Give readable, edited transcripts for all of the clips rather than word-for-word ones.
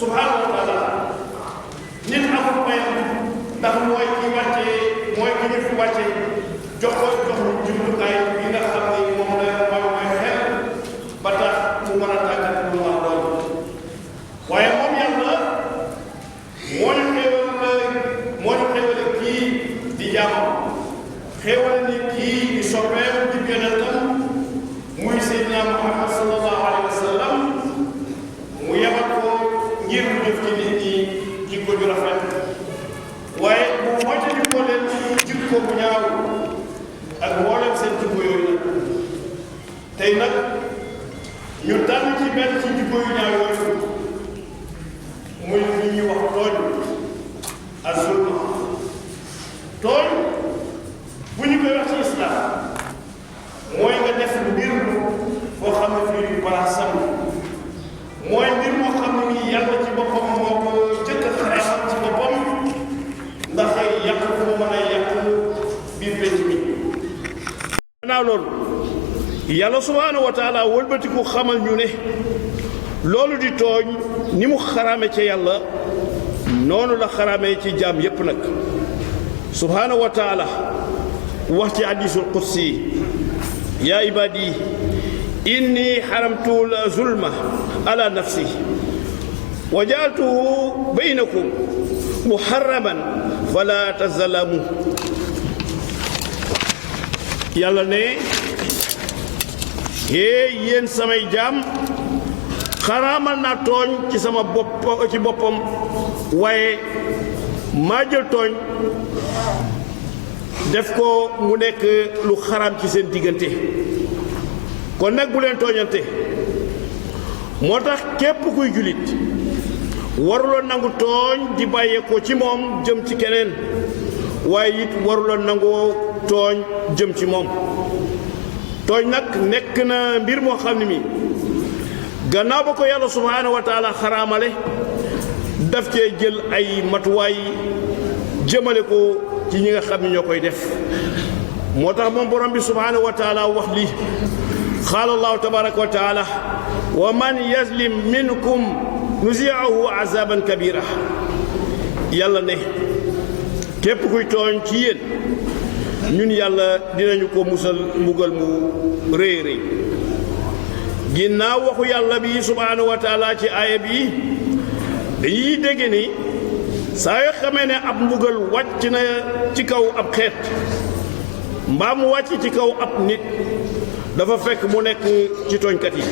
subhanahu wa taala nit amul payam ndax mooy ki wàccee mooy ki ñu fi wàccee jox jumtukaay bi nga xam ni moom la mooy xel ba tax mu mën a tàggat lu ma doon waaye moom yàlla moo ñu xéewale kii di jàmm xéewale ni kii di soppeeku di yonentam muy Seydina Muhammad sallallahu alayhi wa sallam mu yebal ko ngir mu def ci nit ñi jikko ju rafet waaye bu moytandi ko leen jikko bu ñaaw ak mboolem seen jikko yooyu nag tey nag ñu tànn ci benn ci jikko yu ñaaw yooyu muy li ñuy wax tooñ ak zulma tooñ bu ñu koy wax ci islam mooy nga def mbir boo xam ne fii du balaasam mooy mbir moo xam ne nii yàlla ci boppam moo ko jëkk a xaraamal ci boppam ndax yàq fu mu mën a yàq biir penc mi. gannaaw loolu yàlla subhaanahu wa taala wëlbatiku xamal ñu ne loolu di tooñ ni mu xaraame ci yàlla noonu la xaraamee ci jaam yépp nag subhaanahu wa taala wax ci hadiisul qudsi yaa ibaadi inni xaramtu zulma ala nafsi wa jaaltuhu baynakum muharraman fala tazalamu yàlla ne yéen samay jaam xaraamal naa tooñ ci sama bopp ci boppam waaye maa jël tooñ def ko mu nekk lu xaraam ci seen diggante kon nag bu leen tooñante moo tax képp kuy julit waruloo nangu tooñ di bàyyeekoo ci moom jëm ci keneen waaye it waruloo nangoo tooñ jëm ci moom tooñ nag nekk na mbir moo xam ne mi gannaaw ba ko yàlla subhaanahu wa taala xaraamale daf cee jël ay matuwaay jëmale ko ci ñi nga xam ne ñoo koy def moo tax moom borom bi subhaanahu wa taala wax lii qaala allahu tabaraka wa taala wa man yazlim minkum nuzi'ahu azaban kabira yàlla ne képp kuy tooñ ci yéen ñun yàlla dinañu ko musal mbugal mu rëy rëy ginnaaw waxu yàlla bi subhaanahu wa taala ci aaya bi dañuy dégg ni saa yoo xamee ne ab mbugal wàcc na ci kaw ab xeet mbaa mu wàcc ci kaw ab nit dafa fekk mu nekk ci tooñkat yi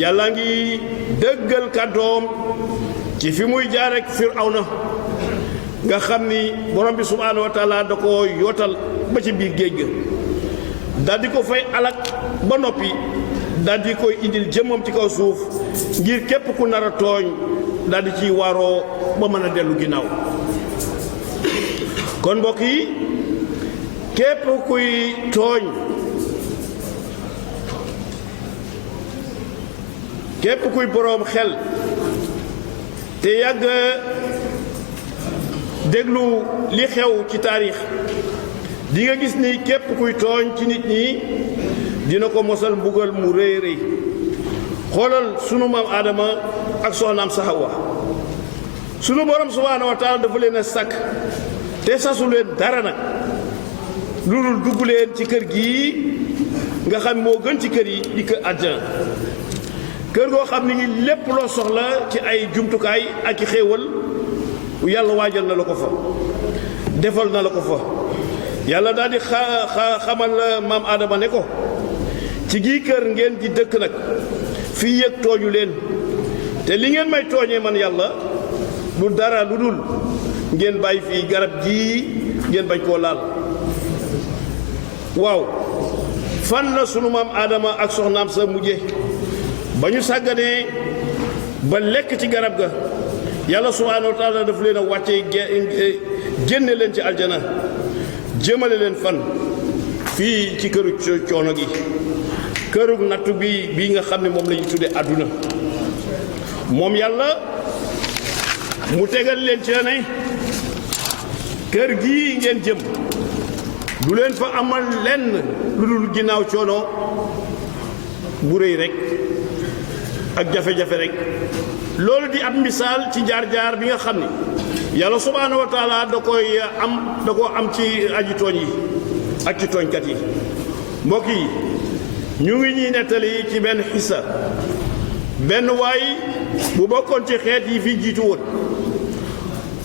yàlla ngi dëggal kàddoom ci fi muy jaar ak Firawna nga xam ni borom bi subhaanahu wa taala da ko yootal ba ci biir géej ga daldi ko fay alak ba noppi daldi koy indil jëmmam ci kaw suuf ngir képp ku nar a tooñ daldi ciy waaroo ba mën a dellu ginnaaw kon mbokk yi képp kuy tooñ képp kuy boroom xel te yàgg déglu li xew ci taarix di nga gis ni képp kuy tooñ ci nit ñi dina ko mosal mbugal mu rëy rëy xoolal sunu maam Aadama ak soxnaam sa Hawa sunu borom subhaanahu wa taala dafa leen a sàkk te sasu leen dara nag lu dul dugg leen ci kër gii nga xam moo gën ci kër yi di kër àjjana kër goo xam ni lépp loo soxla ci ay jumtukaay ak i xéewal yàlla waajal na la ko fa defal na la ko fa yàlla daal di xamal maam Aadama ne ko ci gii kër ngeen di dëkk nag fii yëg tooñu leen te li ngeen may tooñee man yàlla lu dara lu dul ngeen bàyyi fii garab gii ngeen bañ koo laal waaw fan la sunu maam Aadama ak soxnaam sa mujje ba ñu sàgganee ba lekk ci garab ga yàlla subhaanahu wa taala daf leen a wàcce génne leen ci aljana jëmale leen fan fii ci këru coono gi kërug nattu bii nga xam ne moom la ñu tudde àdduna moom yàlla mu tegal leen ci ne kër gii ngeen jëm du leen fa amal lenn lu dul ginnaaw coono bu rëy rek ak jafe-jafe rek loolu di ab misaal ci jaar-jaar bi nga xam ni yàlla subhaanahu wa taala da koo am ci aji tooñ yi ak ci tooñkat yi. mbokk yi ñu ngi ñuy nettali ci benn xissa benn waay bu bokkoon ci xeet yi fi jiitu woon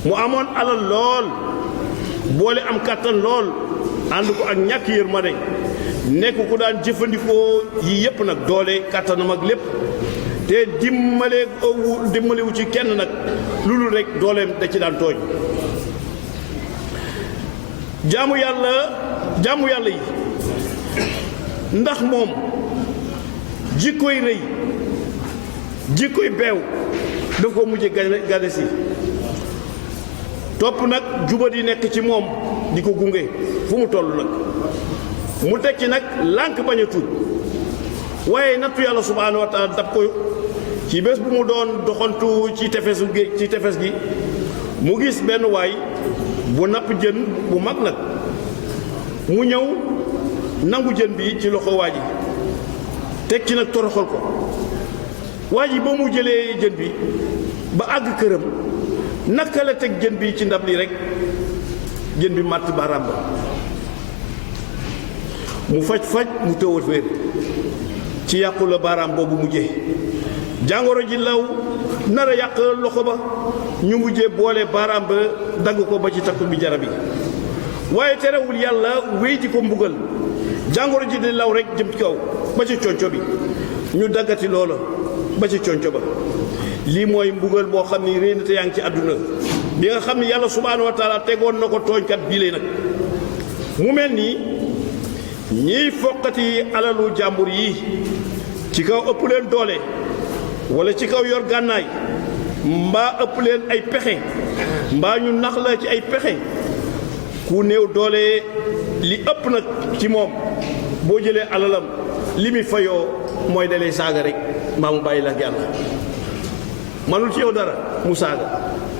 mu amoon alal lool boole am kàttan lool ànd ko ak ñàkk yërmande nekk ku daan jëfandikoo yi yépp nag doole kàttanam ak lépp te dimbalewu ci kenn nag loolu rek dooleem da ci daan tooñ. jaamu yàlla yi ndax moom jikkoy rëy jikkoy beew daf ko mujje gane si topp nag jubadi nekk ci moom di ko gunge fu mu toll nag mu teg ci nag lànk bañ a tuub waaye nattu yàlla subhaanahu wa taala dab ko ci bés bu mu doon doxantu ci tefes gi mu gis benn waay bu napp jën bu mag nag mu ñëw nangu jën bi ci loxo waa ji teg ci nag toroxal ko waa ji ba mu jëlee jën bi ba àgg këram naka la teg jën bi ci ndab li rek jën bi màtt baaraam ba mu faj mu tëwat wér ci yàqu la baaraam boobu mujjee jàngoro ji law nar a yàq loxo ba ñu mujjee boole baaraam ba dagg ko ba ci takku bi jarab yi waaye terewul yàlla wéy di ko mbugal jàngoro ji di law rek jëm ci kaw ba ci conco bi ñu daggati loola ba ci conco ba lii mooy mbugal boo xam ni réy na te yaa ngi ci àdduna bi nga xam ni yàlla subhaanahu wa taala tegoon na ko tooñkat bii lay nag mu mel nii ñiy foqati alalu jàmbur yi ci kaw ëpp leen doole wala ci kaw yor gànnaay mbaa ëpp leen ay pexe mbaa ñu nax la ci ay pexe ku néew doole li ëpp nag ci moom boo jëlee alalam li muy fayoo mooy dalee saaga rek mbaa mu bàyyi la ak yàlla manul ci yow dara mu saaga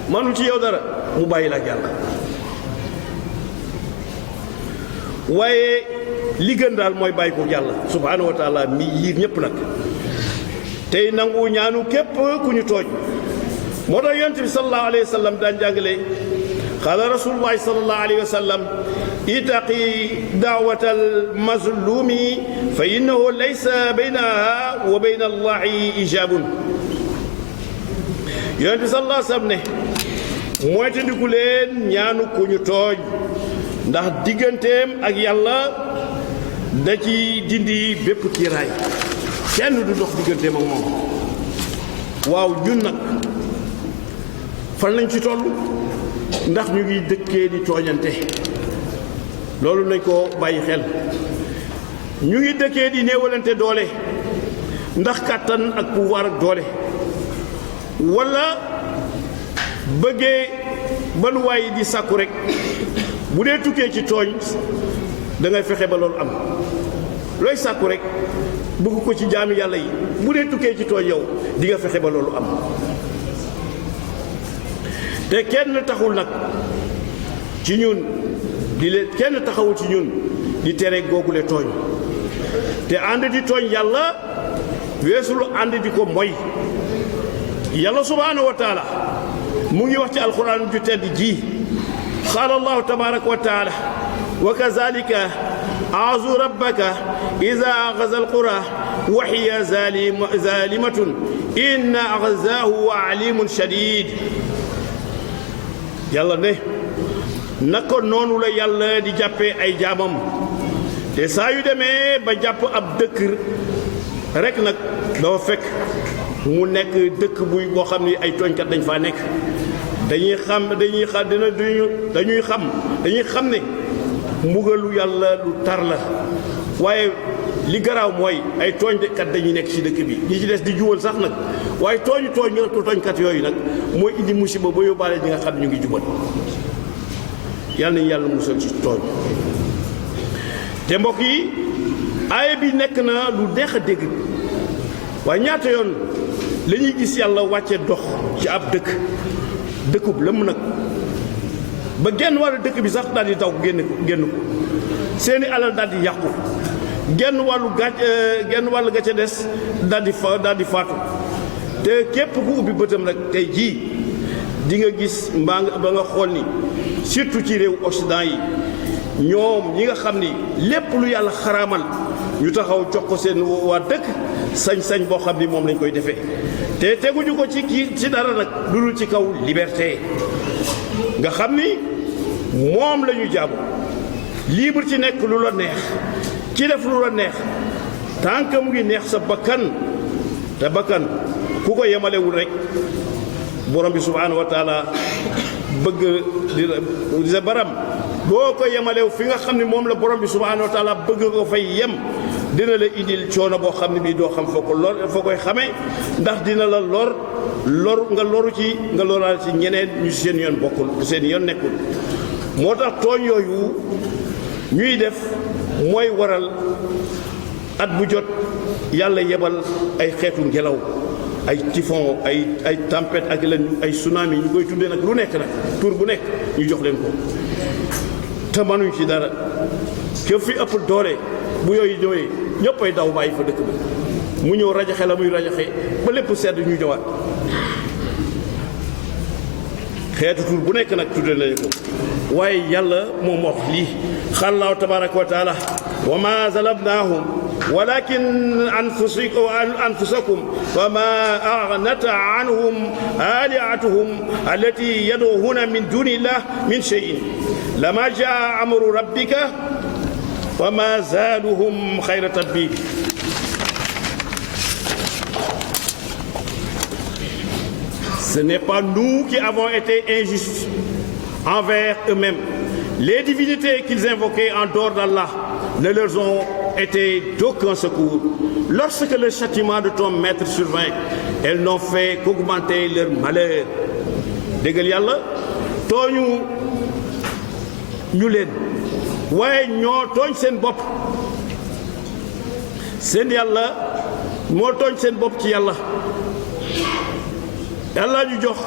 manul ci yow dara mu bàyyi la ak yàlla waaye li gën daal mooy bàyyi ko yàlla subhaanahu wa taala mi yiir ñépp nag tey nangu ñaanu képp ku ñu tooñ moo tax yonent bi sallallahu alayhi wa sallam daan jàngale qaala rasulullahi sallallahu alayhi wa sallam itaqi daawata almazlumi fa innahu laysa baynaha wa bayna allahi ijaabun yonent bi sallallahu alayhi wa sallam ne moytandiku leen ñaanu ku ñu tooñ ndax digganteem ak yàlla da ci dindi bépp kiiraay kenn du dox digganteem ak moom waaw ñun nag fan lañ ci toll ndax ñu ngi dëkkee di tooñante loolu nañ ko bàyyi xel ñu ngi dëkkee di néewalante doole ndax kàttan ak pouvoir ak doole walla bëggee baluwaay di sàkku rek bu dee tukkee ci tooñ da ngay fexe ba loolu am looy sàkku rek bëgg ko ci jaami yàlla yi bu dee tukkee ci tooñ yow di nga fexe ba loolu am te kenn taxul nag ci ñun di leen kenn taxawul ci ñun di tere googule tooñ te ànd di tooñ yàlla weesul ànd di ko moy yàlla subhaanahu wa taala mu ngi wax ci alquran ju tedd ji qaala allahu tabaraka wa taala wa kazalika aazu rabbaka ida axaza alqura wa hiya zalimatun inna axzaahu alimun shadid yàlla ne naka noonu la yàlla di jàppee ay jaamam te saa yu demee ba jàpp ab dëkk rek nag dafa fekk mu nekk dëkk buy boo xam ni ay tooñkat dañ faa nekk dañuy xam ne mbugalu yàlla lu tar la waaye li garaaw mooy ay tooñkat dañuy nekk ci dëkk bi ñi ci des di juwal sax nag waaye tooñkat yooyu nag mooy indi musiba ba yóbbaale ñi nga xam ne ñu ngi jubal yàlla nañu yàlla musal ci tooñ te mbokk yi aaya bi nekk na lu neex a dégg waaye ñaata yoon la ñuy gis yàlla wàcce dox ci ab dëkkub lëmm nag ba genn wàllu dëkk bi sax daal di daw génn ko seeni alal daal di yàqu genn wàllu ga ca des daal di faatu te képp ku ubbi bëtam nag tey jii di nga gis mbaa nga ba nga xool ni surtout ci réew Occident yi ñoom ñi nga xam ni lépp lu yàlla xaraamal ñu taxaw jox ko seen waa dëkk sañ-sañ boo xam ni moom lañ koy defee te teguñu ko ci dara nag lu dul ci kaw liberté nga xam ni moom la ñu jaamu libre ci nekk lu la neex ci def lu la neex tant que mu ngi neex sa bakkan te bakkan ku ko yemalewul rek borom bi subhaanahu wa taala bëgg di sa baram boo ko yemalew fi nga xam ne moom la borom bi subhaanahu wa taala bëgg ko fay yem dina la indil coono boo xam ne bii doo xam foo koy xamee ndax dina la lor nga loru ci nga loraal ci ñeneen ñu seen yoon bokkul seen yoon nekkul moo tax tooñ yooyu ñuy def mooy waral at bu jot yàlla yebal ay xeetu ngelaw ay typhon ay tempête ak leen ay tsunami ñu koy tuddee nag lu nekk nag tur bu nekk ñu jox leen ko te mënuñ ci dara ke fi ëpp doole bu yooyu ñëwee ñëpp ay daw bàyyi fa dëkk bi mu ñëw rajaxe la muy rajaxe ba lépp sedd ñu ñëwaat xeetu tur bu nekk nag tuddee nañu ko waaye yàlla moom wax lii xallaahu tabaraka wa taala wa ma zalamnahum ولكن أنفسكم وما أغنت عنهم آلهتهم التي يدعون من دون الله من شيء لما جاء أمر ربك وما زادهم خير تدبير. Ce n'est pas nous qui avons été injustes envers eux-mêmes. Les divinités qu'ils invoquaient en dehors d'Allah ne leur ont été d'aucun secours. Lorsque le châtiment de ton maître survint, elles n'ont fait qu'augmenter leur malheur. déggal yàlla tooñu ñu leen waaye ñoo tooñ seen bopp seen yàlla moo tooñ seen bopp ci yàlla yàlla ñu jox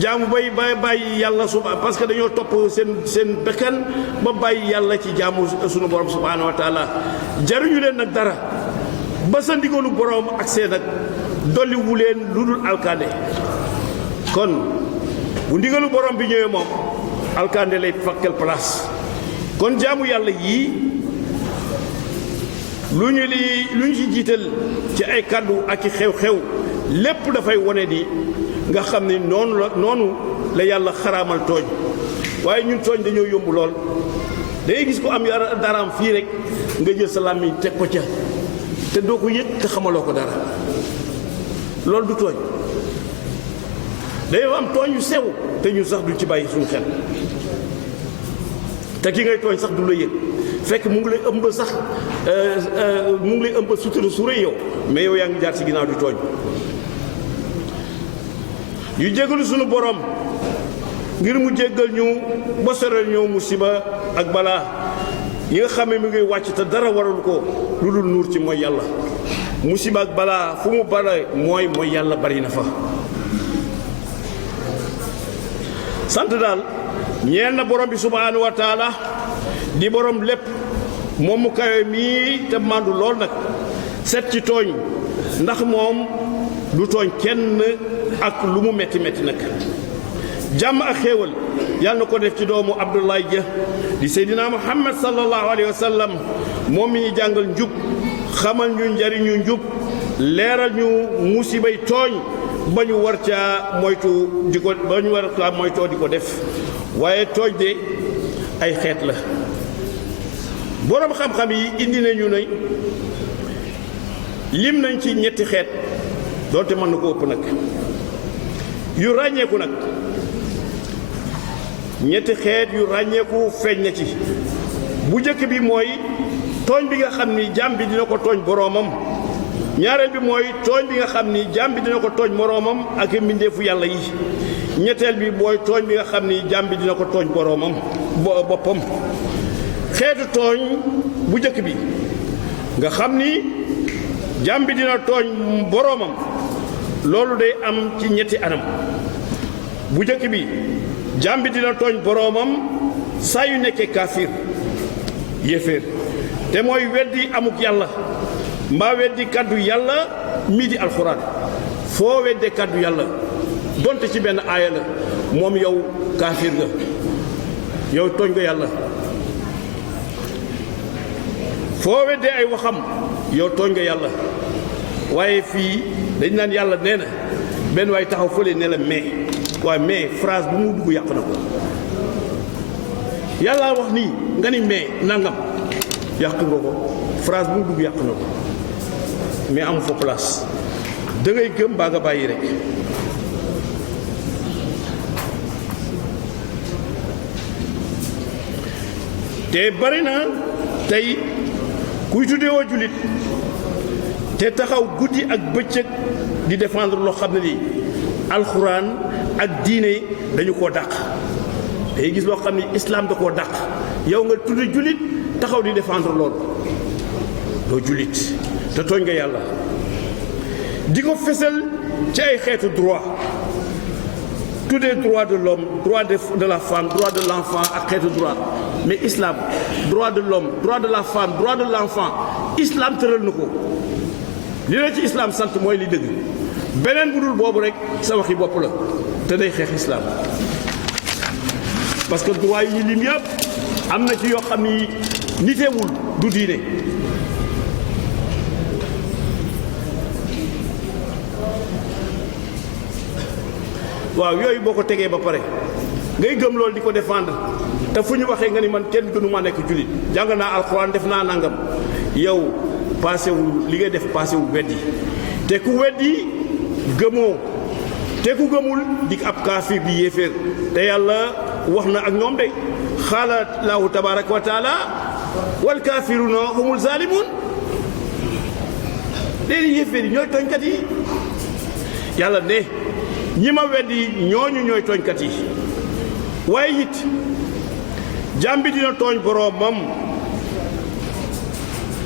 jaamu bay bàyyi yàlla suba parce que dañoo topp seen bekkan ba bàyyi yàlla ci jaamu sunu borom subhaanahu wa taala jaruñu leen nag dara ba sa ndigalu borom ak seen nag dolliwu leen lu dul alkaande kon bu ndigalu borom bi ñëwee moom alkaande lay fakkel place kon jaamu yàlla yii lu ñu ci jiital ci ay kàddu ak i xew-xew lépp dafay wone ni nga xam ni noonu la yàlla xaraamal tooñ waaye ñun tooñ dañoo yomb lool dangay gis ko am daraam fii rek nga jël sa làmmiñ teg ko ca te doo ko yëg te xamaloo ko dara loolu du tooñ day am tooñ yu sew te ñun sax duñ ci bàyyi suñu xel te ki ngay tooñ sax du la yëg fekk mu ngi lay ëmb sax mu ngi lay ëmb sutura su rëy yow mais yow yaa ngi jaar ci ginnaaw di tooñ yu jégalu sunu borom ngir mu jéggal ñu ba soreel ñëw musiba ak balaa yi nga xam ne mi ngi wàcc te dara waral ko lu dul nuur ci mooy yàlla musiba ak balaa fu mu bare mooy yàlla bari na fa sant daal ñeel na borom bi subhaanahu wa taala di borom lépp moom mu kawe mii te màndu lool nag set ci tooñ ndax moom du tooñ kenn ak lu mu metti metti nag jàmm ak xéewal yàlla na ko def ci doomu Abdoulaye Dia di Seydina Muhammad sallallahu alayhi wa sallam moom mi ñu jàngal njub xamal ñu njariñu njub leeral ñu musibay tooñ ba ñu war caa moytu di ko ba ñu war caa moytoo di ko def waaye tooñ de ay xeet la boroom xam-xam yi indi nañu ne lim nañ ci ñetti xeet doonte mën na ko ëpp nag yu ràññeeku nag ñetti xeet yu ràññeeku feeñ na ci bu njëkk bi mooy tooñ bi nga xam ni jaam bi dina ko tooñ boroomam ñaareel bi mooy tooñ bi nga xam ni jaam bi dina ko tooñ moroomam ak mbindeefu yàlla yi ñetteel bi mooy tooñ bi nga xam ni jaam bi dina ko tooñ boroomam boppam xeetu tooñ bu njëkk bi nga xam ni jaam bi dina tooñ boroomam loolu day am ci ñetti anam bu njëkk bi jaam bi dina tooñ boroomam saa yu nekkee kaafir yéeféer te mooy weddi amuk yàlla mbaa weddi kàddu yàlla mii di alxuraan foo weddee kàddu yàlla donte ci benn aaya la moom yow kaafir nga yow tooñ nga yàlla foo weddee ay waxam yow tooñ nga yàlla waaye fii dañ naan yàlla nee na benn waay taxaw fële ne la mais phrase bu mu dugg yàq na ko yàlla wax nii nga ni mais nangam yàq nga ko phrase bu mu dugg yàq na ko mais amu fa place da ngay gëm baa nga bàyyi rek te bari na tey kuy tuddee woo jullit te taxaw guddi ak bëccëg di défendre loo xam ne lii alxuraan ak diine dañu koo dàq day gis loo xam ne islam da koo dàq yow nga tudd jullit taxaw di défendre loolu doo jullit te tooñ nga yàlla di ko fesal ci ay xeetu droit tuddee droit de l'homme droit de la femme droit de l'enfant ak xeetu droit mais islam droit de l'homme droit de la femme droit de l'enfant islam tëral na ko li la ci islam sant mooy li dëgg beneen bu dul boobu rek sa waxi bopp la te day xeex islam parce que droit yi lim yëpp am na ci yoo xam ni nitewul du diine waaw yooyu boo ko tegee ba pare ngay gëm loolu di ko défendre te fu ñu waxee nga ni man kenn gënu ma nekk jullit jàng naa alxuraan def naa nangam yow paasewul li ngay def paasewul weddi te ku weddi gëmoo te ku gëmul di ab kaafir di yéeféer te yàlla wax na ak ñoom de xaala laahu tabaraka wa taala wal kaafiruna humul zalimun léegi yéeféer yi ñooy tooñkat yi yàlla ne ñi ma weddi ñooñu ñooy tooñkat yi waaye it jaam bi dina tooñ boroomam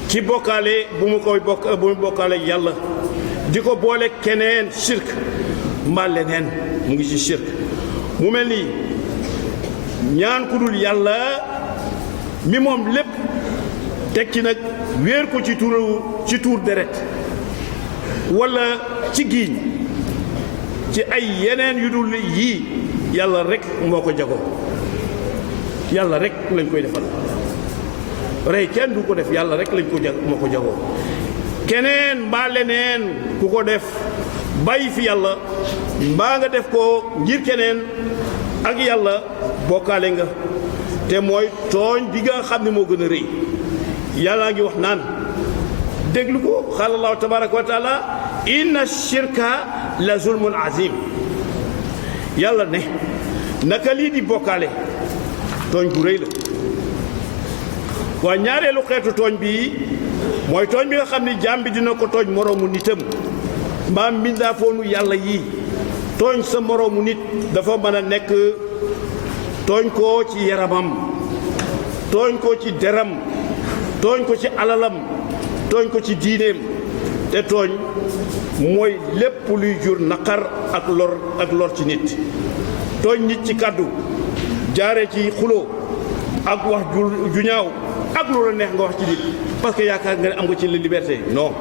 ci bokkaale bu mu bokkaale yàlla di ko boole keneen shirk mbaa leneen mu ngi ci shirk mu mel ni ñaan ku dul yàlla mi moom lépp teg ci nag wéer ko ci tuur deret walla ci giiñ ci ay yeneen yu dul yii yàlla rek moo ko jagoo yàlla rek lañ koy defal rey kenn du ko def yàlla rek lañ ko moo ko jagoo keneen mbaa leneen ku ko def bàyyi fi yàlla mbaa nga def ko ngir keneen ak yàlla bokkaale nga te mooy tooñ bi nga xam ne moo gën a rëy yàllaa ngi wax naan déglu ko xaala allahu tabaraka wa taala inna shirka la zulmun azim yàlla ne naka lii di bokkaale tooñ bu rëy la waaye ñaareelu xeetu tooñ bi mooy tooñ bi nga xam ne jaam bi dina ko tooñ moroomu nitam mbaa mbindaafoonu yàlla yii tooñ sa moroomu nit dafa mën a nekk tooñ ko ci yaramam tooñ ko ci deram tooñ ko ci alalam tooñ ko ci diineem te tooñ mooy lépp luy jur naqar ak lor ci nit tooñ nit ci kàddu jaare ci xuloo ak wax ju ñaaw ak lu la neex nga wax ci nit parce que yaakaar nga ne am nga ci la liberté non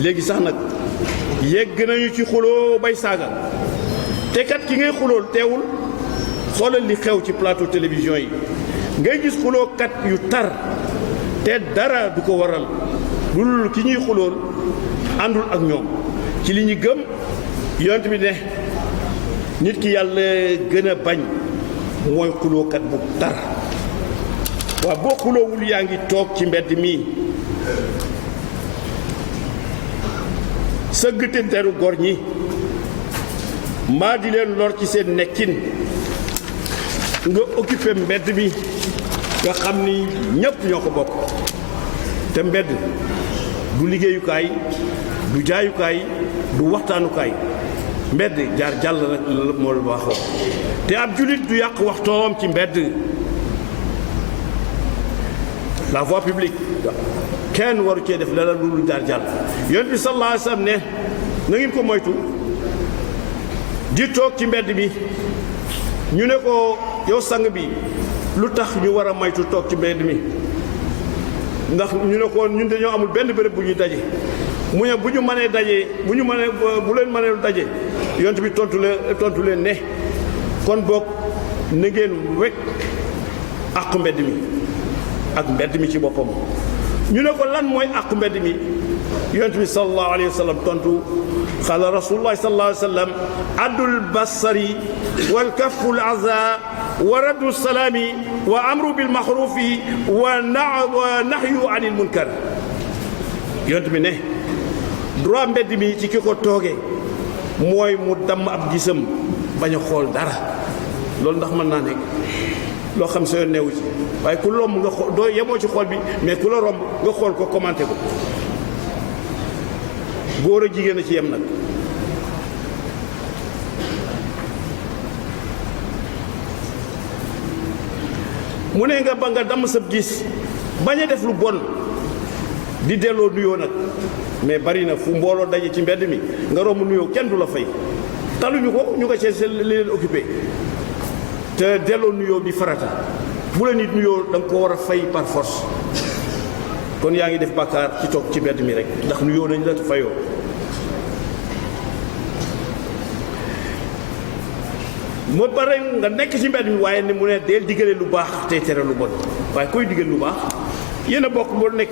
léegi sax nag yegg nañu ci xuloo bay saaga te kat ki ngay xulool teewul xoolal li xew ci plateau télévision yi ngay gis xulookat yu tar te dara du ko waral lu ki ñuy xulool àndul ak ñoom ci li ñu gëm yonent bi ne nit ki yàlla gën a bañ mooy xulookat bu tar waaw boo xuloowul yaa ngi toog ci mbedd mi sëgg te deru góor ñi mbaa di leen lor ci seen nekkin nga occupé mbedd mi nga xam ni ñépp ñoo ko bokk te mbedd du liggéeyukaay du jaayukaay du waxtaanukaay mbedd jaar jàll rek moo la baaxoo te ab julit du yàq waxtoom ci mbedd la voie publique kenn waru cee def dara lu jaar jàll yonent bi sallallahu alayhi wa sallam ne na ngeen ko moytu di toog ci mbedd bi ñu ne ko yow sang bi lu tax ñu war a moytu toog ci mbedd mi ndax ñu ne ko ñun dañoo amul benn béréb bu ñuy daje mu ne bu ñu mënee daje bu leen mënee daje yonent bi tontu leen ne kon boog na ngeen wekk àqu mbedd mi ak mbedd mi ci boppam. ñu ne ko lan mooy àqu mbedd mi yonent bi sallallahu alayhi wa sallam tontu xaala rasulullahi sallallahu alayhi wa sallam addul basari wal kaful aza wa raddu salaami wa amru bil maxruufi wa nahyu anil munkar. yonent bi ne droit mbedd mi ci ki ko tooge mooy mu damm ab gisam bañ a xool dara. loolu ndax mën naa nekk loo xam sa yoon neewu ci waaye ku lomb nga xool doo yemoo ci xool bi mais ku la romb nga xool ko commenté ko. góor a jigéen a ci yem nag. mu ne nga ba nga damm sab gis bañ a def lu bon di delloo nuyoo nag mais bari na fu mbooloo daje ci mbedd mi nga romb nuyoo kenn du la fay taluñu ko ñu ko ci li leen occupé te delloo nuyoo di farata bu la nit nuyoo da nga ko war a fay par force kon yaa ngi def bàkkaar ci toog ci mbedd mi rek ndax nuyoo nañ la fayoo. moo pare nga nekk ci mbedd mi waaye ni mu ne deel diggale lu baax tey tere lu bon waaye koy digal lu baax yéen a bokk boo nekk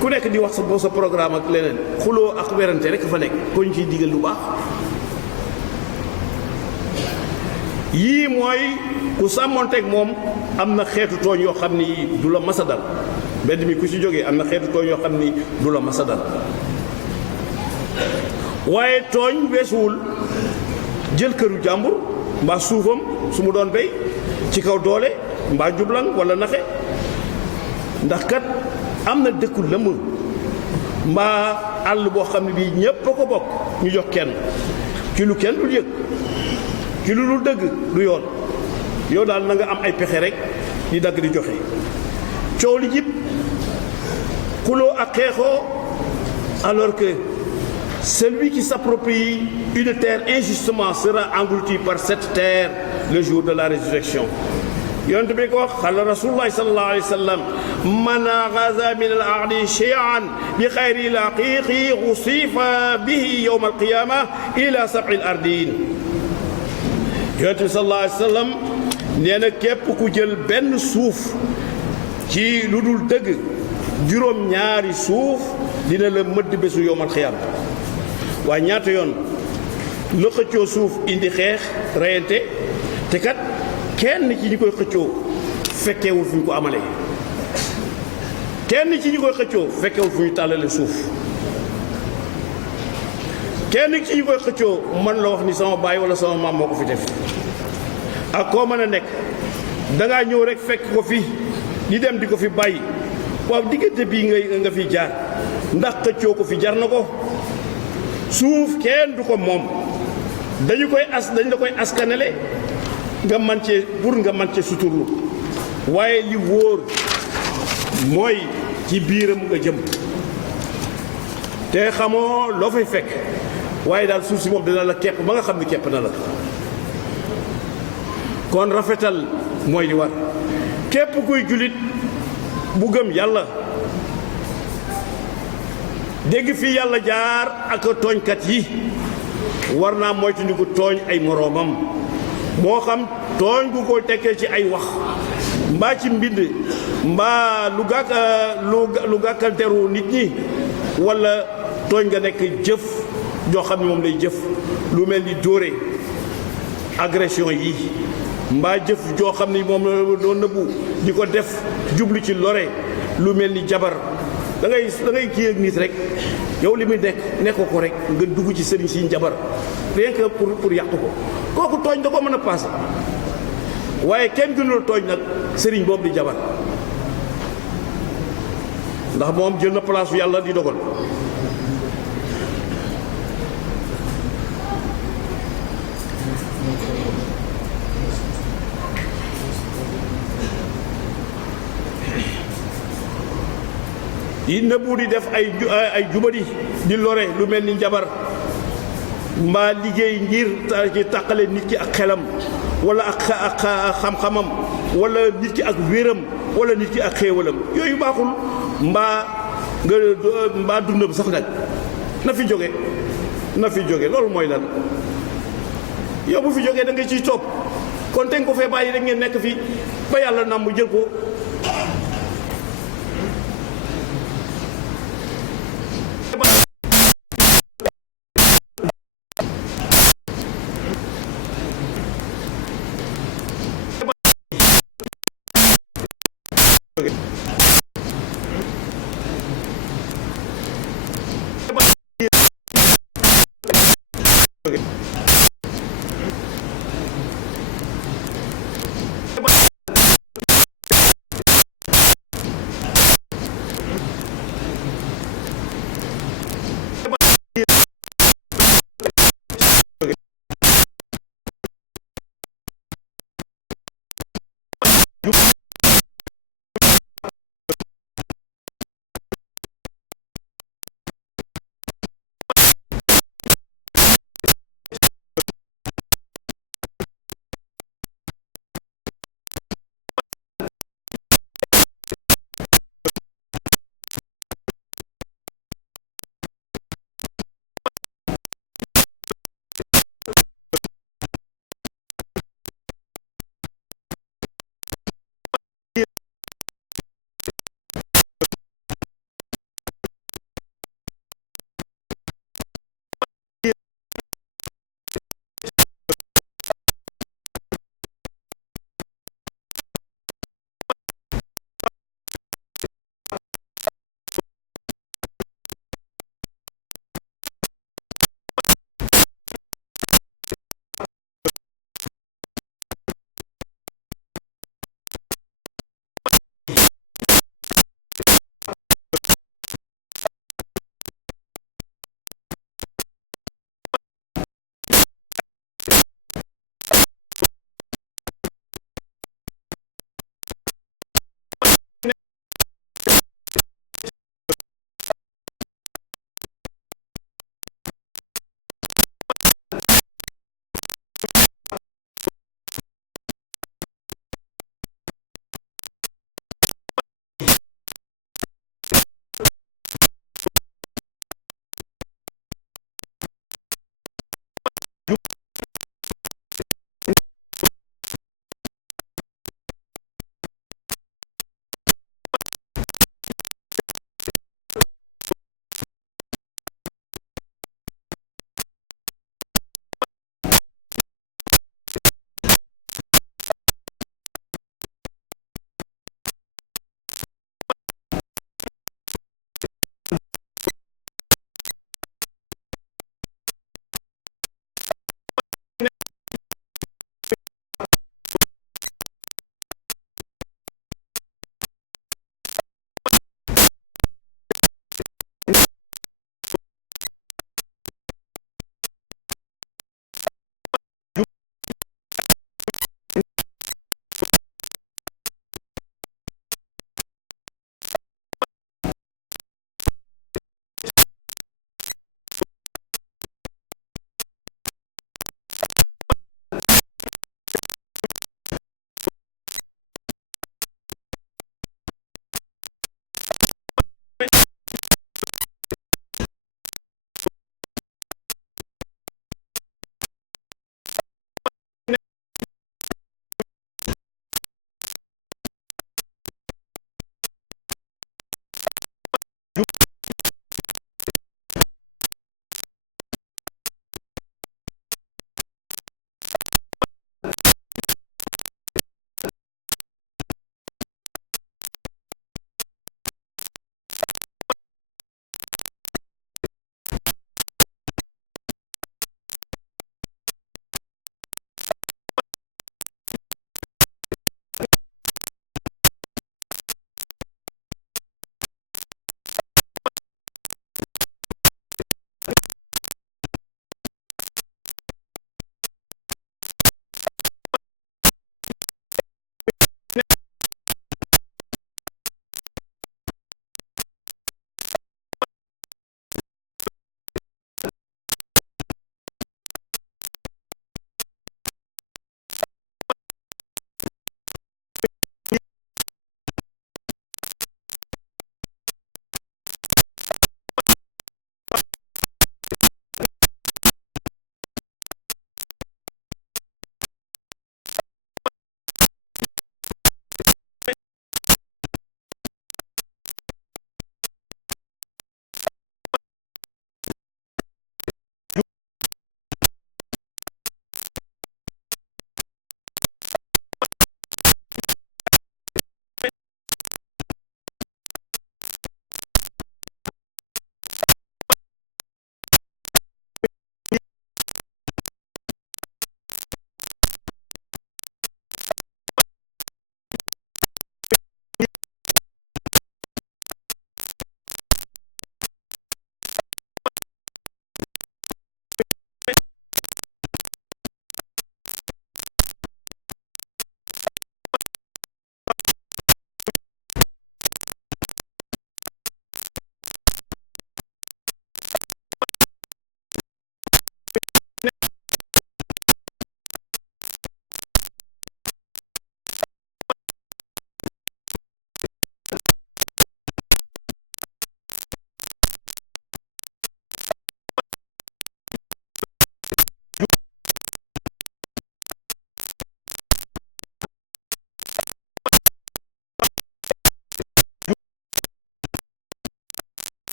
ku nekk di wax sa programme ak leneen xuloo ak werante rek fa nekk ko ñu ciy digal lu baax. yii mooy ku sàmmonteeg moom am na xeetu tooñ yoo xam ni du la masa dal mbedd mi ku ci jógee am na xeetu tooñ yoo xam ni du la masa dal waaye tooñ weesuwul jël këru jàmbur mbaa suufam su mu doon béy ci kaw doole mbaa jublang wala naxe ndax kat am na dëkku lëmm mbaa àll boo xam ne bii ñépp a ko bokk ñu jox kenn ci lu kenn dul yëg ci lu dul dëgg du yoon yow daal na nga am ay pexe rek di dagg di joxe coow li jib xuloo ak xeexoo alors que celui qui s'approprie une terre injustement sera englouti par cette terre le jour de la résurrection. yonent bi ko wax xala rasulullahi sallallahu alayhi wa sallam man gaza min al ardi shay'an bi xayri laqiqi usifa bihi yawm al qiyama ila sab'i al ardin. yonent bi sallallahu alayhi wa sallam nee na képp ku jël benn suuf ci lu dul dëgg juróom ñaari suuf dina la mëdd bésu yawmal qiyaama. waaye ñaata yoon la xëccoo suuf indi xeex reyante te kat kenn ci ñi koy xëccoo fekkewul fu ñu ko amalee kenn ci ñi koy xëccoo fekkewul fu ñu tàllale suuf kenn ci ñi koy xëccoo man la wax ni sama baay wala sama maam moo ko fi def ak koo mën a nekk dangaa ñëw rek fekk ko fi di dem di ko fi bàyyi waaw diggante bii nga fi jaar ndax xëccoo ko fi jar na ko. suuf kenn du ko moom dañ la koy askanale nga man cee pour nga man cee suturlu waaye li wóor mooy ci biiram nga jëm te xamoo loo fay fekk waaye daal suuf si moom dina la kepp ba nga xam ni kepp na la kon rafetal mooy li war képp kuy jullit bu gëm yàlla dégg fii yàlla jaar ak tooñkat yi war naa moytandiku tooñ ay moroomam moo xam tooñ gu ko tekkee ci ay wax mbaa ci mbind mbaa lu gàkkal deru nit ñi walla tooñ nga nekk jëf joo xam ne moom lay jëf lu mel ni dóore agression yi mbaa jëf joo xam ni moom la doon nëbbu di ko def jublu ci lore lu mel ni jabar da ngay kii ak nit rek yow li muy nekk ko rek nga dugg ci sëriñ si njabar rien que pour yàq ko kooku tooñ da ko mën a passé waaye kenn gënul tooñ nag sëriñ boobu di jabar ndax moom jël na place yàlla di dogal yi nëbbu di def ay jubadi di lore lu mel ni njabar mbaa liggéey ngir ci tàqale nit ki ak xelam wala ak xam-xamam wala nit ki ak wéram wala nit ki ak xéewalam yooyu baaxul mbaa dundam sax nag na fi jóge loolu mooy lan yow bu fi jógee da nga ciy topp kon te nga ko fee bàyyi rek ngeen nekk fi ba yàlla nam mu jël ko